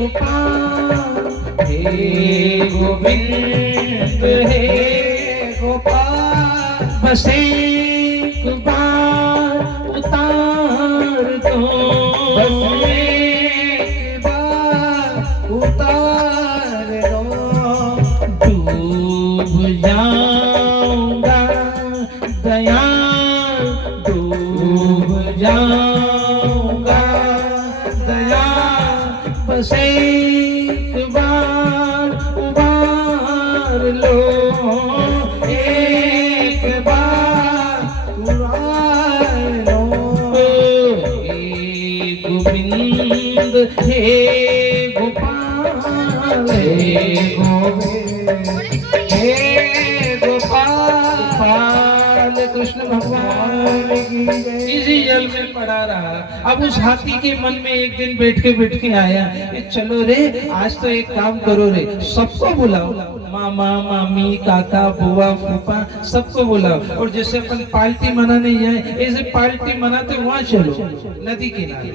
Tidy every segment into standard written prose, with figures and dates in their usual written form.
गोपाल, हे गोविंद हे गोपाल, बस एक बार उतार दो, बस एक बार उतार दो, डूब जाऊंगा दयाल, डूब जाऊंगा दयाल, बस एक बार उबार लो, एक बार उबार लो, हे गोविंद हे गोपाल, हे गोविंद हे गोपाल, कृष्ण भगवान इसी जल में पड़ा रहा। अब उस हाथी के मन में एक दिन बैठ के आया, चलो रे आज तो एक काम करो रे, सबको बुलाओ, मामा मामी काका बुआ फूफा सबको बुलाओ, और जैसे अपन पार्टी मनाने जाए ऐसे पार्टी मनाते वहां चलो नदी किनारे,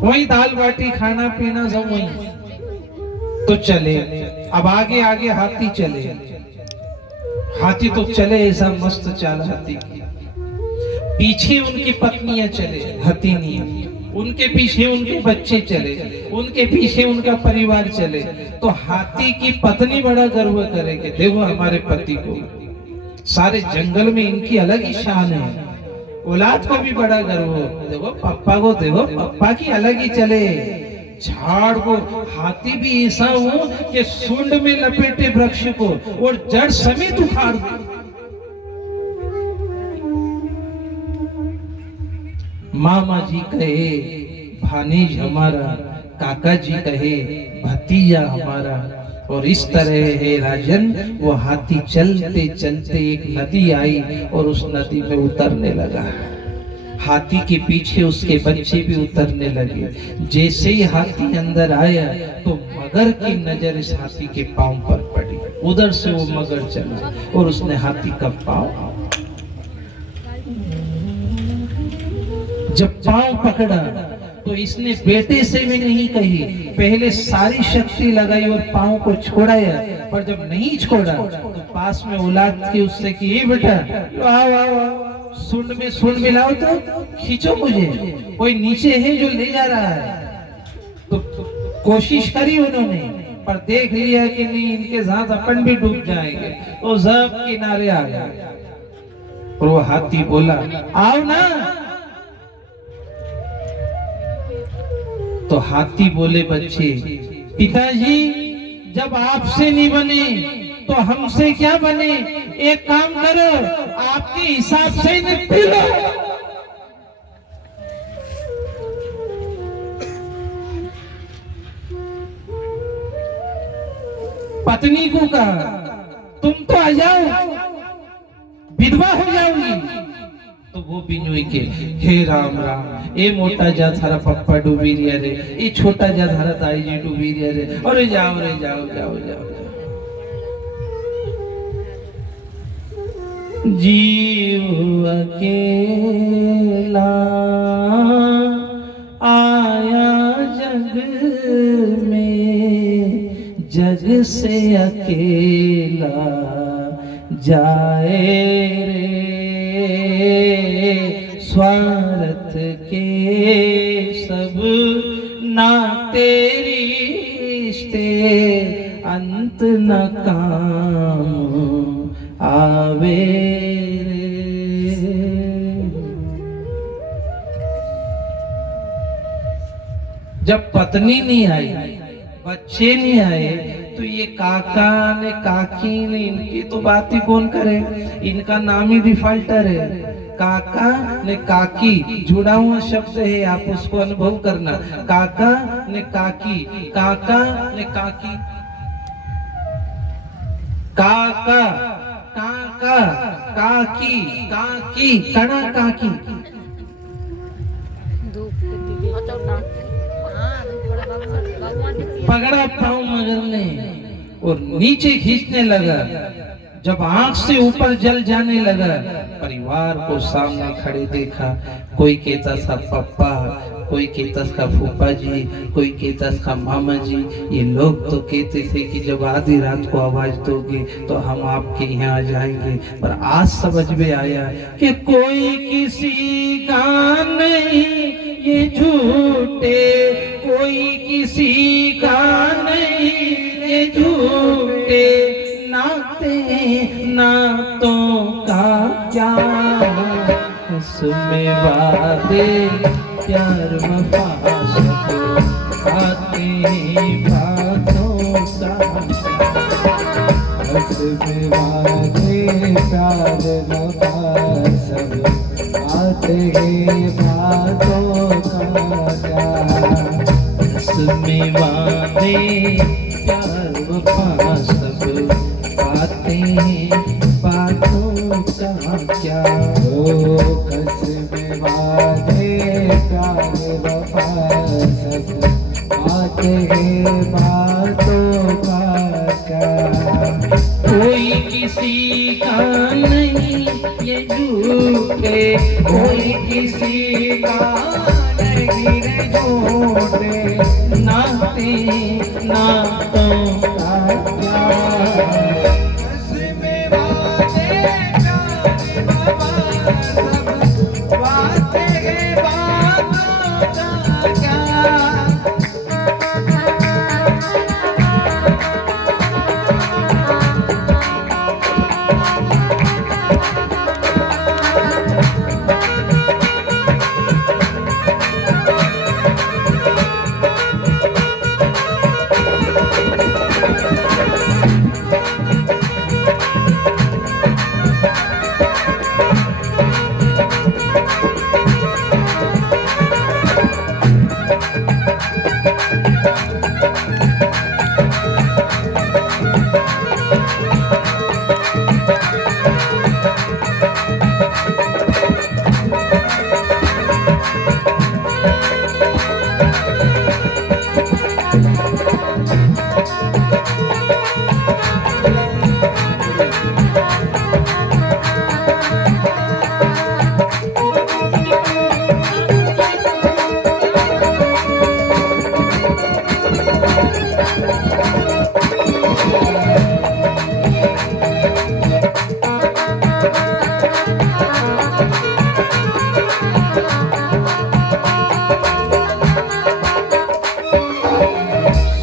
वही दाल बाटी खाना पीना सब वही। तो चले, अब आगे आगे हाथी चले, हाथी तो चले ऐसा मस्त चाल हाथी की, पीछे उनकी पत्नियां चले हथिनी, उनके पीछे उनके बच्चे चले, उनके पीछे उनका परिवार चले। तो हाथी की पत्नी बड़ा गर्व करे कि देखो हमारे पति को, सारे जंगल में इनकी अलग ही शान है, औलाद को भी बड़ा गर्व हो, देखो पप्पा को, देखो पप्पा की अलग ही चले, झाड़ को हाथी भी ऐसा हो कि सूंड में लपेटे वृक्ष को और जड़ समेत उखाड़ दे। मामा जी कहे भानीज हमारा, काका जी कहे भतीजा हमारा, और इस तरह है राजन वो हाथी चलते चलते एक नदी आई और उस नदी में उतरने लगा। हाथी के पीछे उसके बच्चे भी उतरने लगे। जैसे ही हाथी अंदर आया तो मगर की नजर इस हाथी के पांव पर पड़ी, उधर से वो मगर चला और उसने हाथी का पांव, जब पांव पकड़ा तो इसने बेटे से भी नहीं कही, पहले सारी शक्ति लगाई और पांव को छोड़ाया, पर जब नहीं छोड़ा तो पास में औलाद की उससे कि ये बेटा आओ आओ आओ, सूंड में सूंड मिलाओ तो खींचो मुझे, कोई नीचे है जो ले जा रहा है। तो कोशिश करी उन्होंने, पर देख लिया कि नहीं इनके साथ अपन भी डूब जाएंगे, तो सब किनारे आ गए। और वो हाथी बोला आओ ना, तो हाथी बोले बच्चे पिताजी जब आपसे नहीं बने तो हमसे क्या बने, एक काम करो आपके हिसाब से निपट लो। पत्नी को कहा तुम तो आ जाओ, विधवा हो जाओगी। तो वो बिनोई के हे राम राम, ए मोटा जा थारा पप्पा डूबी रिया रे, ए छोटा जा थारा ताई जी डूबी रिया रे, अरे जाओ रे जाओ जाओ जाओ, जीव अकेला आया जग में, जग से अकेला जाए रे, स्वार्थ के सब नाते रिश्ते अंत न काम आवे रे। जब पत्नी नहीं आई, बच्चे नहीं आए, तो ये काका ने काकी ने इनकी तो बात ही कौन करे, इनका नाम ही डिफॉल्टर है। काका ने काकी जुड़ा हुआ शब्द है, आप उसको अनुभव करना। काका ने काकी, काका ने काकी, काका काका काकी काकी कड़ा काकी। पकड़ा पाँव मगर ने और नीचे खींचने लगा। जब आंख से ऊपर जल जाने लगा, परिवार को सामने खड़े देखा। कोई कहता था पप्पा, कोई कहता का फूफा जी, कोई कहता का मामा जी। ये लोग तो कहते थे कि जब आधी रात को आवाज दोगे तो हम आपके यहाँ आ जाएंगे, पर आज समझ में आया कि कोई किसी का नहीं ये झूठे, कोई किसी का नहीं ये झूठे, नाते नातों का क्या उसमें वादे प्यार वफा सब बातें बातों का, उसमें वादे प्यार वफा सब बातें बातों का क्या, उसमें वादे प्यार वफा सब बातें बातों का क्या। ओ कसमें वादे प्यार वफा सब बातें बातों का क्या, कोई किसी का नहीं ये झूठे, कोई किसी का नहीं रे झूठे, नाते नातों का क्या, कसमें वादे प्यार वफा सब बातें बातों का क्या।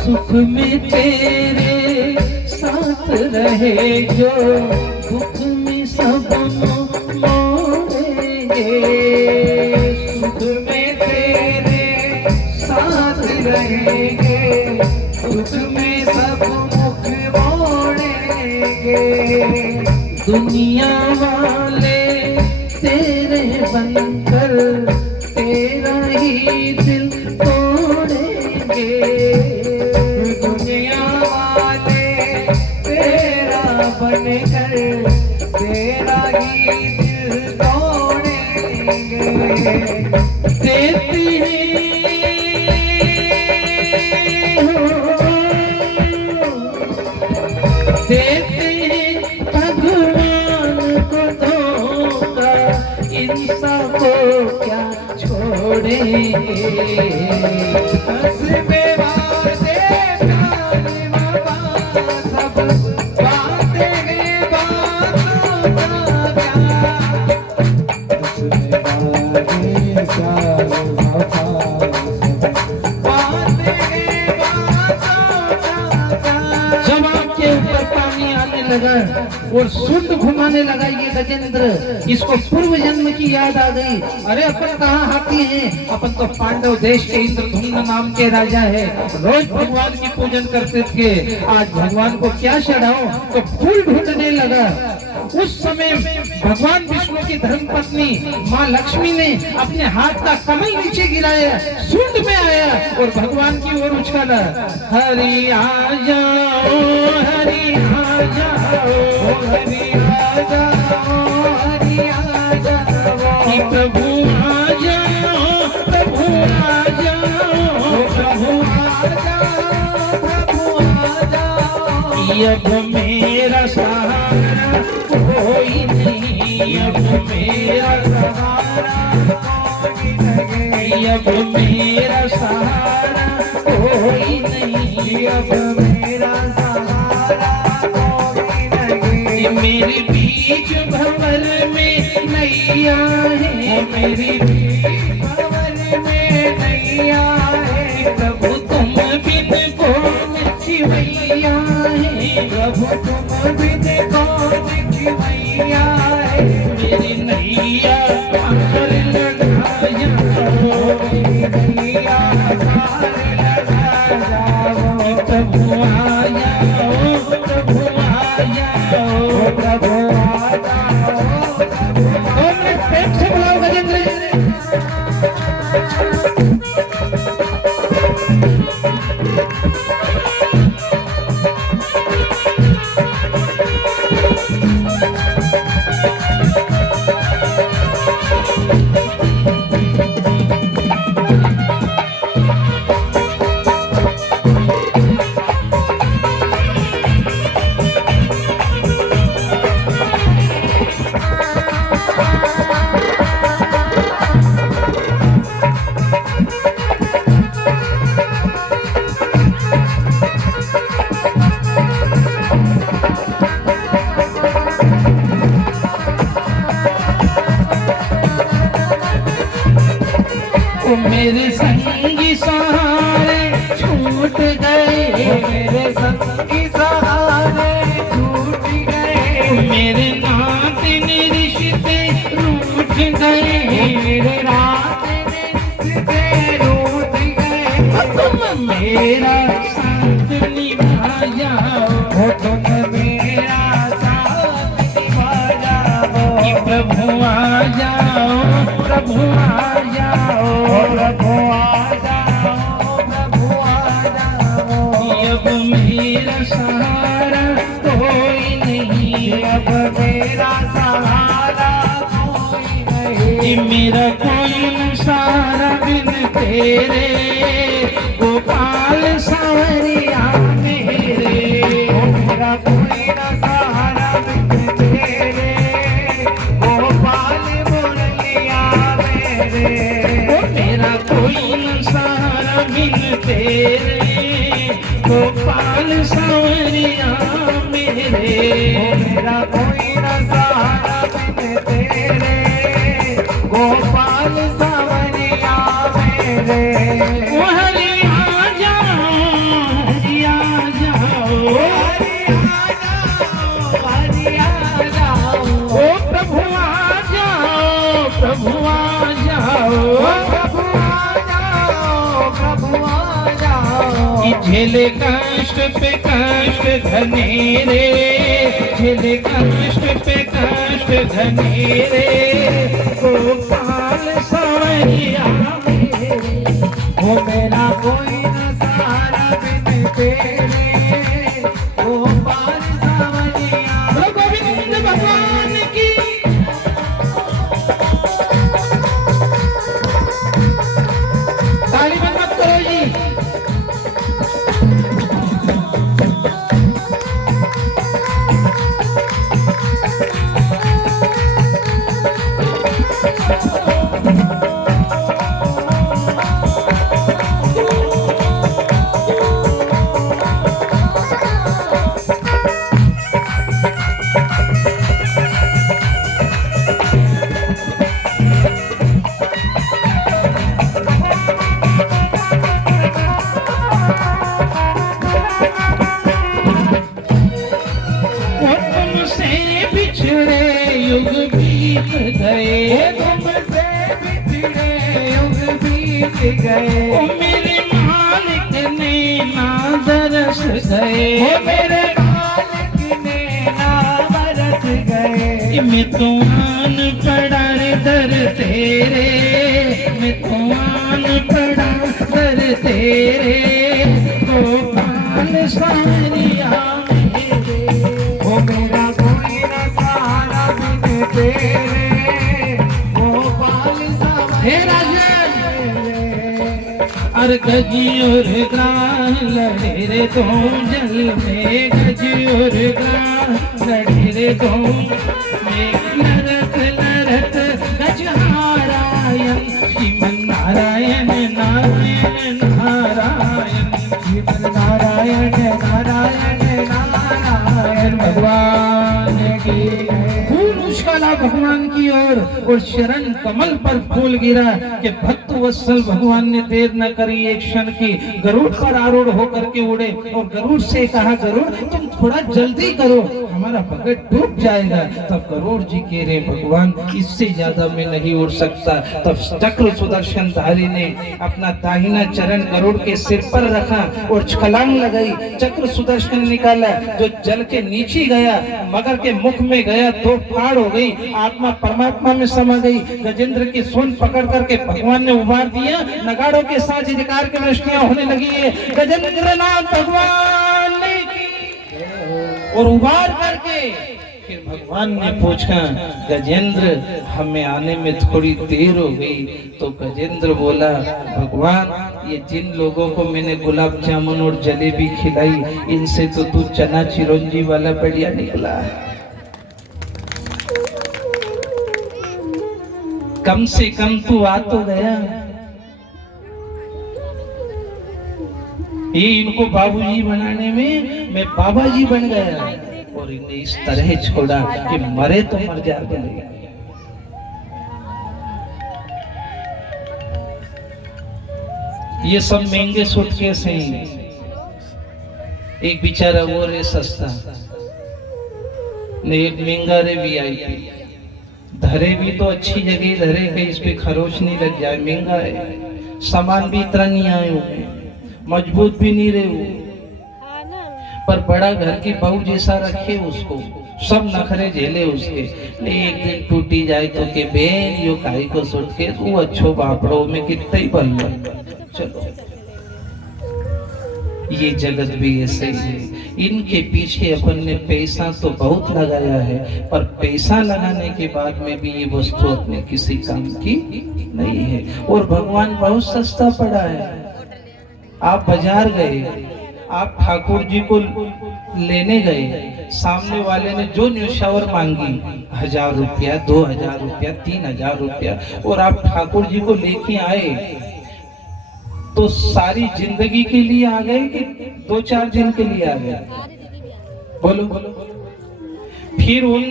सुख में तेरे साथ रहे जो, दुख में सब मोड़ेंगे, सुख में तेरे साथ रहेंगे, दुख में सब मुख मोड़ेंगे, दुनिया वाले तेरे बनकर तेरा ही दिल तोड़ेंगे, दुनिया वाले तेरा बनकर तेरा ही दिल तोड़ेंगे, देते भगवान को धोखा, इंसान को क्या छोड़ेंगे। कसमें वादे प्यार वफा सब बातें बातों का क्या, कसमें वादे प्यार वफा सब बातें बातों का क्या। जब आपके ऊपर पानी आने लगा और सुंड घुमाने लगा ये गजेंद्र, इसको पूर्व जन्म की याद आ गई। अरे अपन कहाँ हाथी हैं, अपन तो पांडव देश के इंद्रधुम्न नाम के राजा है, रोज भगवान की पूजन करते थे। आज भगवान को क्या चढ़ाओ, तो फूल ढूंढने लगा। उस समय भगवान विष्णु की धर्मपत्नी माँ लक्ष्मी ने अपने हाथ का कमल नीचे गिराया, सूंड में आया और भगवान की ओर उछाला, हरि आ जाओ, हरि आ जाओ, हरि आ जाओ, हरि आ जाओ, कि प्रभु आ जाओ, प्रभु आ जाओ, प्रभु आ जाओ, प्रभु आ जाओ, कि अब मेरा सहारा कोई नहीं, अब मेरा सहारा कोई नहीं, अब मेरा अब मेरा सहारा कोई नहीं। मेरी बीच भंवर में नैया है, मेरी बीच भंवर में नैया है। प्रभु तुम बिन कौन छिवैया है, प्रभु तुम बिन कौन छिवैया है। मेरी नैया पार लगाया हो, नैया पार लगा जाओ। प्रभु आया हो, प्रभु आया हो, प्रभु आ जाओ, प्रभु ओम ने पेट से बुलाओ गजेंद्र जी। ओ मेरे संगी सहारे छूट गए, मेरे संगी सहारे छूट गए। मेरे नाते रिश्ते रूठ गए, मेरे रात रिश्ते रूठ गए। तुम मेरा साथ निभाया हो, तुम मेरा साथ निभा जाओ। कि प्रभु आ जाओ, प्रभु आ जाओ, प्रभु आ जाओ, प्रभु आ जाओ। अब मेरा सहारा कोई नहीं, अब मेरा सहारा कोई कि नहीं। मेरा कोई न सहारा बिन तेरे, गोपाल सांवरिया मेरे। मेरा कोई न सहारा बिन तेरे, गोपाल मुरलिया मेरे। मेरा कोई न सहारा बिन तेरे, गोपाल सांवरिया मेरे। मेरा कोई न सहारा बिन तेरे, गोपाल सांवरिया मेरे। ओ हरि आ जाओ, हरि आ जाओ, हरि आ जाओ, हरि आ जाओ। ओ प्रभु आ जाओ, प्रभु आ जाओ, प्रभु आ जाओ, प्रभु आ जाओ। कि झेले कष्ट पे कष्ट घनेरे, झेले कष्ट पे कष्ट घनेरे, गोपाल सांवरिया मेरे। वो मेरा कोई न सहारा बिन तेरे, गोपाल सांवरिया। बोलो गोविंद भगवान की। ताली बंद मत करो जी। वो तुमसे बिछड़े युग बीत गए, तुमसे बिछड़े युग बीत गए। ओ मेरे मालिक ने ना दरस गए, वो मेरे मालिक ने ना बरस गए। मैं तो आन पड़ा रे दर तेरे, मैं तो आन पड़ा दर तेरे, गोपाल सांवरिया मेरे। वो मेरा कोई न सहारा बिन तेरे, गोपाल सांवरिया हे राजन मेरे। और गजी और ग्राम लड़े रे तुम जल में, गजी और ग्राम लड़े रे तुम में, लड़त लड़त गजहारायण श्रीमन नारायण नारायण नारायण। श्रीमन नारायण और चरण कमल पर फूल गिरा कि भक्त वत्सल भगवान ने देर न करी एक क्षण की, गरुड़ पर आरूढ़ होकर के उड़े और गरुड़ से कहा, गरुड़ तुम थोड़ा जल्दी करो, हमारा भगत डूब जाएगा। तब गरुड़ जी कह रहे, भगवान इससे ज्यादा मैं नहीं उड़ सकता। तब चक्र सुदर्शन धारी ने अपना दाहिना चरण गरुड़ के सिर पर रखा और छलांग लगाई, चक्र सुदर्शन निकाला जो जल के नीचे गया, मगर के मुख में गया, दो फाड़ हो गई, आत्मा परमात्मा में समा गई। गजेंद्र की सूंड पकड़ करके भगवान ने उबार दिया, नगाड़ों के साथ जयकार की वृष्टियां होने लगी है, गजेंद्र नाथ भगवान की। और उबार करके फिर भगवान ने पूछा, गजेंद्र हमें आने में थोड़ी देर हो गई। तो गजेंद्र बोला, भगवान ये जिन लोगों को मैंने गुलाब जामुन और जलेबी खिलाई, इनसे तो तू चना चिरंजी वाला बढ़िया निकला। कम से कम तू आ तो गया। ये इनको बाबूजी बनाने में मैं बाबा जी बन गया और इन्हें इस तरह छोड़ा कि मरे तो मर जाते। ये सब महंगे सूटकेस हैं, एक बेचारा वो रे सस्ता ने, एक महंगा रे वीआईपी। धरे भी तो अच्छी जगह धरे, कहीं इस पे खरोच नहीं लग जाए, महंगा है, सामान भी इतना नहीं आए हुए, मजबूत भी नहीं रहे हो, पर बड़ा घर की बहू जैसा रखे उसको, सब नखरे झेले उसके। एक दिन टूटी जाए तो के बेन यो काई को सुट के तू अच्छो बापड़ो में कितना ही बल। चलो ये जगत भी ऐसे ही है, इनके पीछे अपन ने पैसा तो बहुत लगाया है, पर पैसा लगाने के बाद में भी ये वस्तु अपने किसी काम की नहीं है। और भगवान बहुत सस्ता पड़ा है। आप बाजार गए, आप ठाकुर जी को लेने गए, सामने वाले ने जो न्यौछावर मांगी, 1000 रुपया, 2000 रुपया, 3000 रुपया, और आप ठाकुर जी को लेके आए, तो सारी जिंदगी के लिए आ गए कि 2-4 दिन के लिए आ गए? बोलो बोलो। फिर उन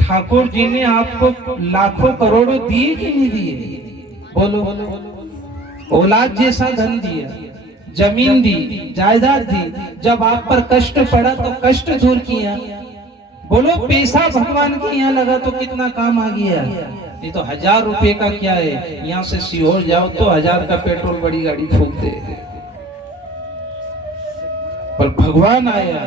ठाकुर जी ने आपको लाखों करोड़ों दिए कि नहीं दिए? बोलो बोलो। औलाद जैसा धन दिया, जमीन दी, जायदाद दी, जब आप पर कष्ट पड़ा तो कष्ट दूर किया। बोलो पैसा भगवान के यहाँ लगा तो कितना काम आ गया। नहीं तो 1000 रुपए का क्या है, यहाँ से सीहोर जाओ तो 1000 का पेट्रोल बड़ी गाड़ी फूक दे। पर भगवान आया